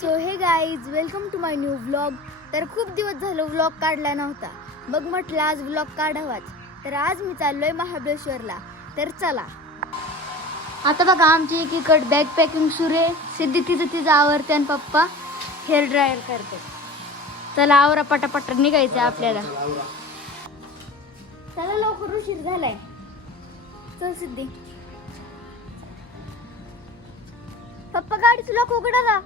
So hey guys welcome to my new vlog. तर खूप दिवस झालं व्लॉग काढला नव्हता, मग म्हटलं आज व्लॉग काढावाच. तर आज मी चाललोय महाबळेश्वरला. तर चला. आता बघा आमची एकीकडे बॅग पॅकिंग सुरू आहे. सिद्धी तिचं आवरते आणि पप्पा हेअर ड्रायर करते. चला आवरा पटापट निघायचं आपल्याला. चला लवकर उशीर झालाय. चल सिद्धी. पप्पा गाडीचं लॉक उघडा.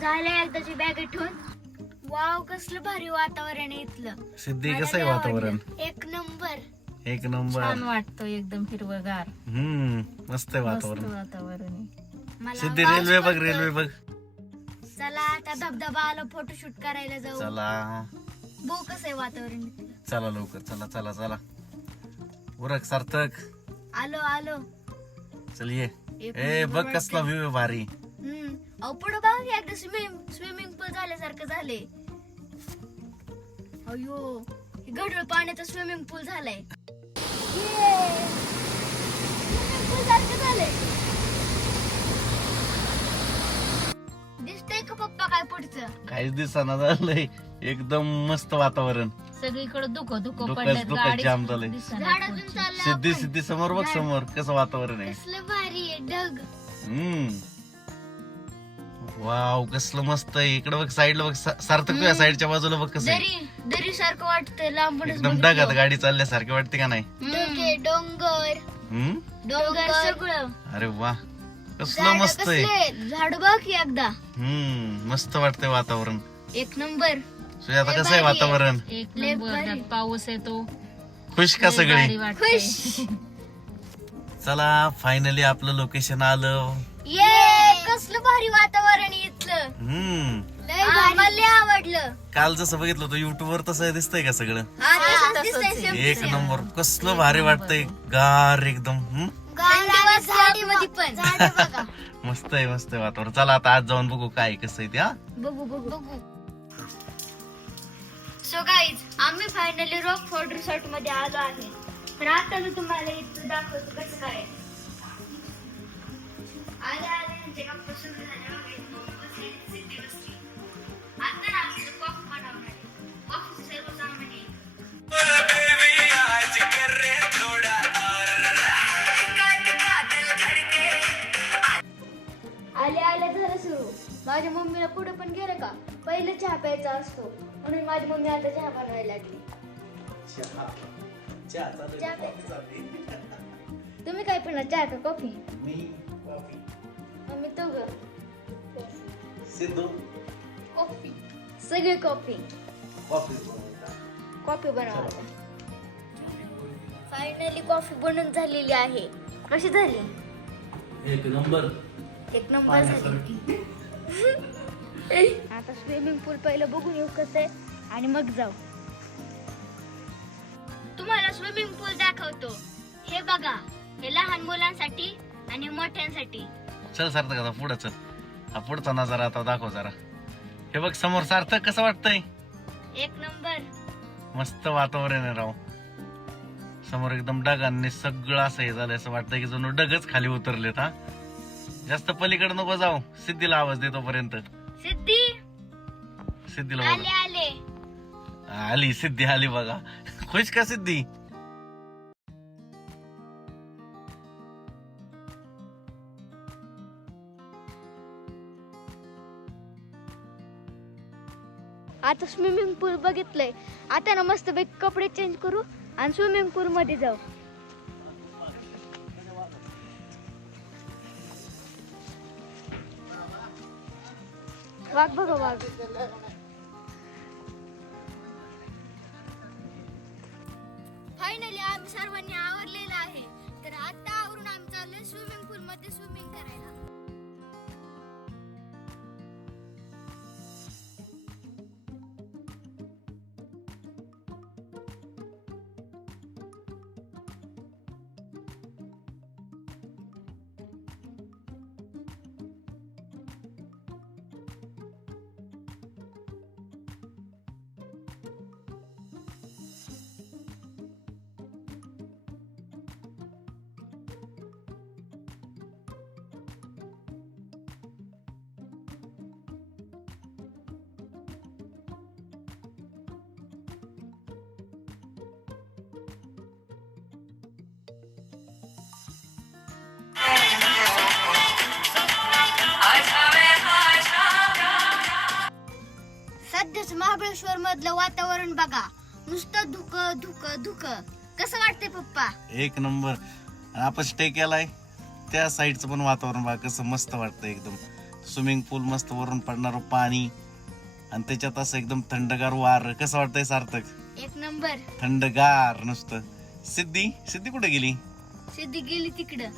झालंय एकदाची बॅग ठेवून. वाव कसलं भारी वातावरण आहे इथलं. सिद्धी कसं आहे वातावरण? एक नंबर. एक नंबर. छान वाटतो एकदम हिरवगार. मस्त आहे वातावरण. वातावरण सिद्धी रेल्वे बघ, रेल्वे बघ. चला आता धबधबा आला, फोटोशूट करायला जाऊ. चला बघ कसं आहे वातावरण इथलं. चला लवकर, चला चला चला. उरक सार्थक. आलो आलो. चल ये. ए बघ कसला व्ह्यू आहे भारी. अहो पुढं बघा की एकदा स्विमिंग पूल झाल्यासारखं झाले. अयो गढूळ पाण्याचा स्विमिंग पूल झालाय. स्विमिंग पूल सारखं झालंय. दिसतंय का पप्पा काय पुढचं? काहीच दिसना झालंय. एकदम मस्त वातावरण. सगळीकडे धुकं धुकं जाम झालंय. झाडातून चाललं सिद्धी आपण. सिद्धी समोर बघ, समोर कसं वातावरण आहे. कसलं भारी आहे ढग. वाव कसलं मस्त आहे. इकडे बघ साईडला बघ, सार्थक या साईडच्या बाजूला बघ कसं आहे. दरी सारखं वाटतंय लांबूनच. एकदम ढगात गाडी चालल्यासारखी वाटते का नाही? डोंगर डोंगर सगळं. अरे वा कसलं मस्त आहे. झाड बघ की एकदा. मस्त वाटतंय वातावरण. एक नंबर. सुजाता कसं आहे वातावरण? एक लय नंबर. भारी. त्यात पाऊस येतो. खुश का लय सगळी? भारी वाटतंय. खुश. चला फायनली आपलं लोकेशन आलं. ये कसलं भारी वातावरण आहे इथलं. मला लय आवडलं. काल जसं बघितलं होतं युट्यूब वर तसं दिसतंय का सगळं? तसंच दिसतंय same एक to same. नंबर. कसलं भारी वाटतंय. गार एकदम. गाडीमध्ये पण मस्त आहे मस्त आहे वातावरण. चला आता आज जाऊन बघू काय कसं आहे ते. हा बघू. सो गाईज आम्ही फायनली रॉक फोर्ट रिसॉर्ट मध्ये आलो आहे. तर आता मी तुम्हाला इथं दाखवतो कसं काय आहे. आले यांचे गप्पा सुरू झाले. बघा, इथं बसलेली सिद्धी बसली. आता ना आमचं कॉफी बनवणार आहे. कॉफी सर्वसामान्य आहे. आले झालं सुरू. माझ्या मम्मीला पुढे पण गेलं का पहिलं चहा प्यायचा असतो, म्हणून माझी मम्मी आता चहा बनवायला लागली. चहा प्यायचा. तुम्ही काय पिणार, चहा का कॉफी? मम्मी तो ग कॉफी. सगळे कॉफी बनवा. फायनली कॉफी बनवून झालेली आहे. कशी झाली? एक नंबर. एक नंबर झाली. आता स्विमिंग पूल पहिलं बघून येऊ कसं आहे आणि मग जाऊ. तुम्हाला स्विमिंग पूल दाखवतो. हे बघा, हे लहान मुलांसाठी आणि मोठ्यांसाठी. चल सार्थक आता पुढे चल. हा पुढचा नजारा आता दाखव जरा. हे बघ समोर. सार्थक कसं वाटतंय? एक नंबर. मस्त वातावरण आहे राव. समोर एकदम ढगांनी सगळं असं हे झालंय. असं वाटतंय की जणू ढगच खाली उतरलेत. हा जास्त पलीकडे नको जाऊ. सिद्धीला आवाज देतो पर्यंत. सिद्धीला बघा. आले आली सिद्धी आली बघा. खुश का सिद्धी? आता स्विमिंग पूल बघितलंय. आता ना मस्त पैकी कपडे चेंज करू आणि स्विमिंग पूल मध्ये जाऊ. वाघ बघा वाघ. फायनली आम्ही सर्वांनी आवरलेलं आहे. तर आता आवरून आम्ही चाललोय स्विमिंग पूल मध्ये स्विमिंग करायला. महाबळेश्वर मधलं वातावरण बघा, नुसतं धुकं धुकं धुकं. कसं वाटतंय पप्पा? एक नंबर. आणि आपण स्टे केलाय त्या साईडचं पण वातावरण बघा कसं मस्त वाटतं एकदम. स्विमिंग पूल मस्त, वरून पडणारं पाणी आणि त्याच्यात असं एकदम थंडगार वार. कसं वाटतंय सार्थक? एक नंबर. थंडगार नुसतं. सिद्धी कुठे गेली? सिद्धी गेली तिकडं.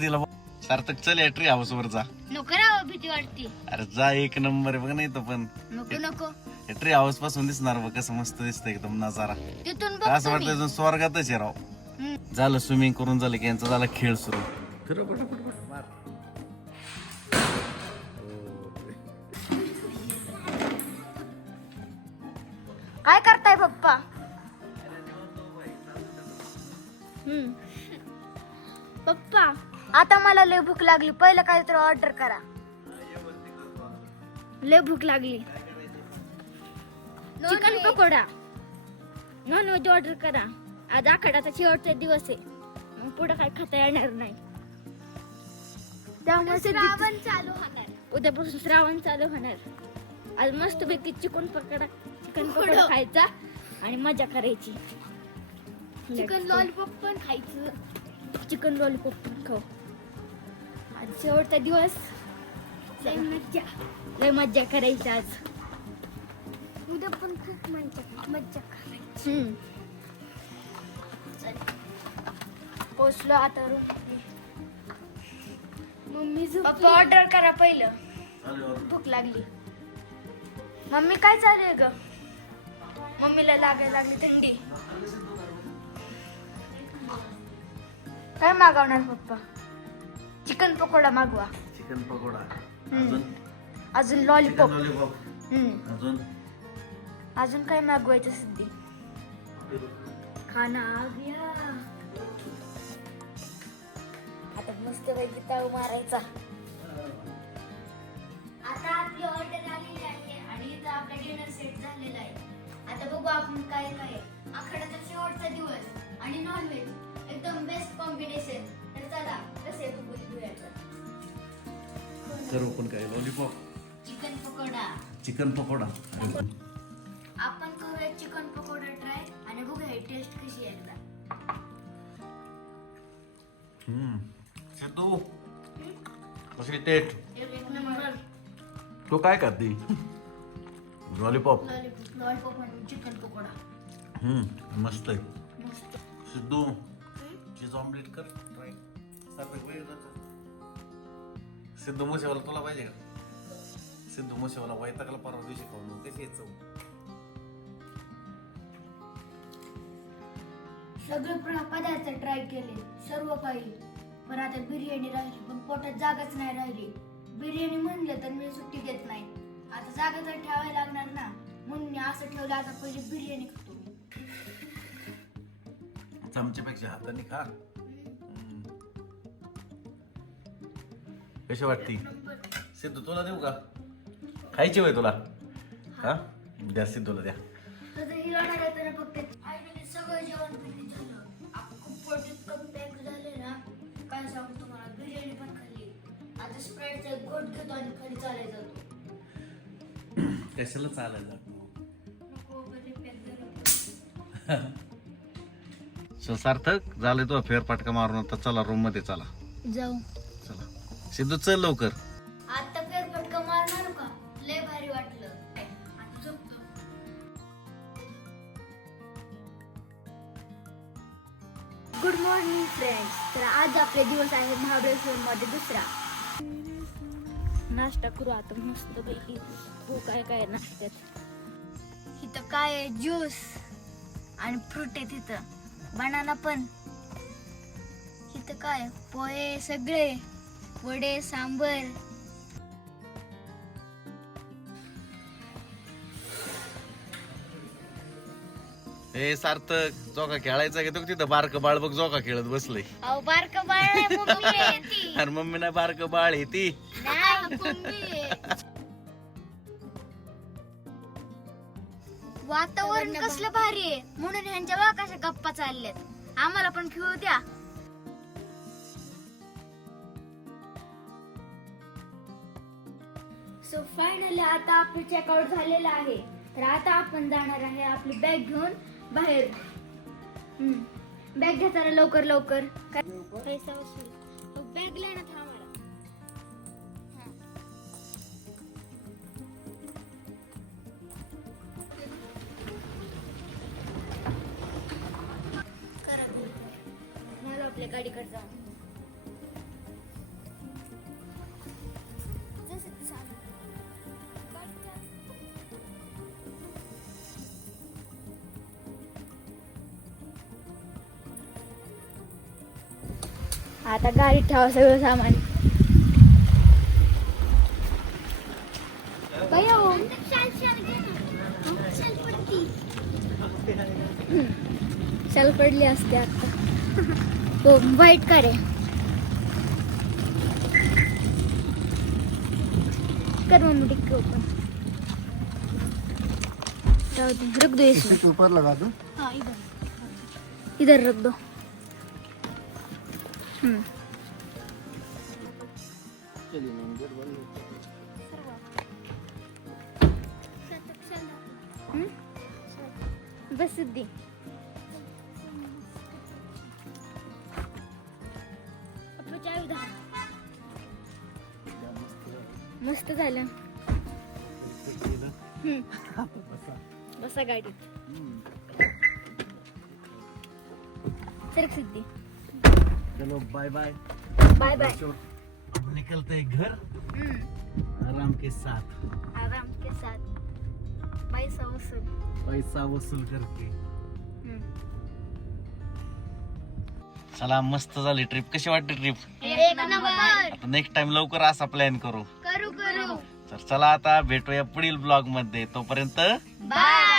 तिला सार्थक चल या ट्री हाऊस वर जा. नको राव, भीती वाटते. अरे जा, एक नंबर आहे बघ. नाही तर पण नको नको. ट्री हाऊस पासून दिसणार बघ कसं मस्त दिसतं एकदम नजारा. तिथून असं बघतो मी. वाटतं स्वर्गातच आहे राव. झालं स्विमिंग करून झालं की यांचा झाला खेळ सुरू. फिरव पटापट मार. काय करताय पप्पा? पप्पा, आता मला लय भूक लागली. पहिलं काहीतरी ऑर्डर करा. लय भूक लागली. Chicken pakoda, non veg order करा. आज आखाड्याचा शेवटचा दिवस आहे, मग पुढे काय खाता येणार नाही. त्यामुळे श्रावण चालू होणार. उद्यापासून श्रावण चालू होणार. आज मस्त पैकी चिकन पकोडा खायचा आणि मजा करायची. चिकन लॉलीपॉप पण खायचं. चिकन लॉलीपॉप पण खाऊ. आज शेवटचा दिवस. लय मज्जा करायची आज. उद्या पण खूप मज्जा करायची. पोचलो आता रूम. मम्मी पप्पा ऑर्डर करा पहिलं, भूक लागली. मम्मी काय चालू आहे ग? मम्मीला लागायला लागली थंडी. काय मागवणार पप्पा? चिकन पकोडा मागवा. चिकन पकोडा, अजून लॉलीपॉप. अजून अजून काय मागवायचं सिद्धी? खाना आ गया. आता मस्त पैकी ताव मारायचा. आता आपली ऑर्डर आलेली आहे आणि इथं आपला डिनर सेट झालेला आहे. आता बघू आपण काय काय. आखाड्याचा शेवटचा दिवस आणि नॉनव्हेज एकदम बेस्ट कॉम्बिनेशन. तर चला कसे बघूया. सर्व पण काय? Lollipop, chicken pakoda. Chicken pakoda. आपण करूया चिकन पकोडा ट्राय आणि बघूया टेस्ट कशी आहे एकदा. सिद्धू कशी टेस्ट? एक नंबर. तू काय खाती? लॉलीपॉप. लॉलीपॉप आणि चिकन पकोडा मस्त आहे. मस्त. सिद्धू चीज ऑमलेट कर ट्राय. सिद्धू मुसेवाला तुला पाहिजे का? सिद्धू मुसेवाला वैतागला परवा दिवशी खाऊन. कशी आहे चव? सगळे पदार्थ ट्राय केले, सर्व काही. पण आता बिर्याणी राहिली, पण पोटात जागाच नाही राहिली. बिर्याणी म्हणलं तर मी सुट्टी देत नाही. आता जागा तर ठेवायला लागणार ना, म्हणून मी असं ठेवलं. आता पहिली बिर्याणी खातो मी. चमच्यापेक्षा हाताने खा. कशी वाटती? सिद्धू तुला देऊ का? खायची होय तुला? हा द्या, सिद्धूला द्या. तर हिला नाही ना फक्त आईने सगळं जेवण बिर्याणी झालं. खूप पोट इतकं पॅक झाले ना, काय सांगू तुम्हाला. बिर्याणी पण खाल्ली. आता स्प्राईटचा घोट घेतो आणि खाली चालायला जातो. कशाला चालायला? सार्थक झालं तो फेरफटका मारून. आता चला रूम मध्ये चला. जाऊ. चला सिद्धू चल लवकर. आता फेरफटका मारणार का? लय भारी वाटलं. आता झोपतो. Good morning friends. तर आज आपले दिवस आहे महाबळेश्वर मध्ये दुसरा. नाश्ता करू आता मस्त पैकी. खूप काय काय नाश्त्यात. इथं काय आहे? ज्यूस आणि फ्रूट आहे. तिथं बनाना पण. इथं काय? पोहे, सगळे वडे, सांबर. ए सार्थक, जोका खेळायचा घेतो तिथं बारक बाळ बघ जोका खेळत बसलंय. अहो बारकं बाळ नाही, मम्मी आहे ती. अरे मम्मी नाही, बारक बाळ आहे ती. नाही, मम्मी आहे. वातावरण कसलं भारी आहे, म्हणून ह्यांच्या बघा कशा गप्पा चालल्यात. आम्हाला पण खेळू द्या. सो फायनली आता आपलं चेकआउट झालेलं आहे. तर आता आपण जाणार आहे आपली बॅग घेऊन बाहेर. बॅग घेताना लवकर लवकर पैसा वसूल. बॅग लेना था हमारा. मला आपल्या गाडीकडे जाऊ. आता गाडीत ठेवा सगळं सामान. शाल पडली असते आता. हो वाईट का रे कर मम्मी डिक्की ओपन. रख दो इसमें. इसके ऊपर लगा दो. हाँ इधर रख दो. चलिए मैम गेट बंद. बस सिद्धी. मस्त झालं. बसा गाडीत. सर सिद्धी. चलो बाय बाय. Bye bye. अब निकलते हैं घर आराम के साथ. आराम के साथ पैसा वसूल करके. चला मस्त झाली ट्रिप. कशी वाटते ट्रिप? एक नंबर. आता नेक्स्ट टाइम लवकर असा प्लॅन करू. करू तर चला आता भेटूया पुढील ब्लॉग मध्ये. तोपर्यंत बाय.